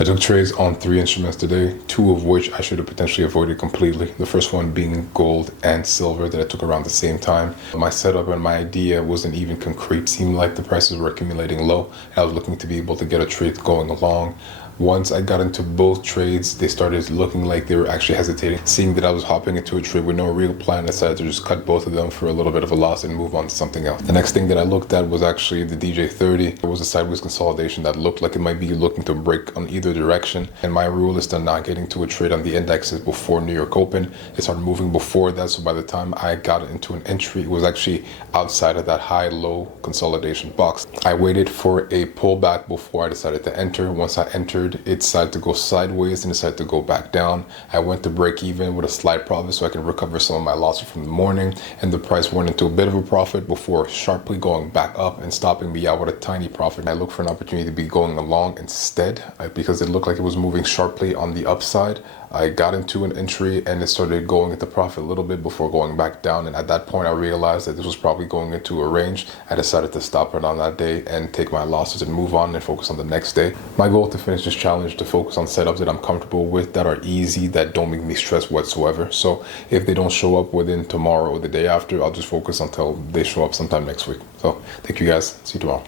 I took trades on 3 instruments today, 2 of which I should have potentially avoided completely. The first one being gold and silver that I took around the same time. My setup and my idea wasn't even concrete. Seemed like the prices were accumulating low. I was looking to be able to get a trade going along. Once I got into both trades, they started looking like they were actually hesitating. Seeing that I was hopping into a trade with no real plan, I decided to just cut both of them for a little bit of a loss and move on to something else. The next thing that I looked at was actually the DJ30. It was a sideways consolidation that looked like it might be looking to break on either direction. And my rule is to not get into a trade on the indexes before New York open. It started moving before that, so by the time I got into an entry, it was actually outside of that high-low consolidation box. I waited for a pullback before I decided to enter. Once I entered, it decided to go sideways and decided to go back down. I went to break even with a slight profit so I can recover some of my losses from the morning, and the price went into a bit of a profit before sharply going back up and stopping me out with a tiny profit. I looked for an opportunity to be going along instead because it looked like it was moving sharply on the upside. I got into an entry and it started going into profit a little bit before going back down, and at that point I realized that this was probably going into a range. I decided to stop it on that day and take my losses and move on and focus on the next day. My goal to finish this challenge is to focus on setups that I'm comfortable with, that are easy, that don't make me stress whatsoever. So if they don't show up within tomorrow or the day after, I'll just focus until they show up sometime next week. So thank you guys. See you tomorrow.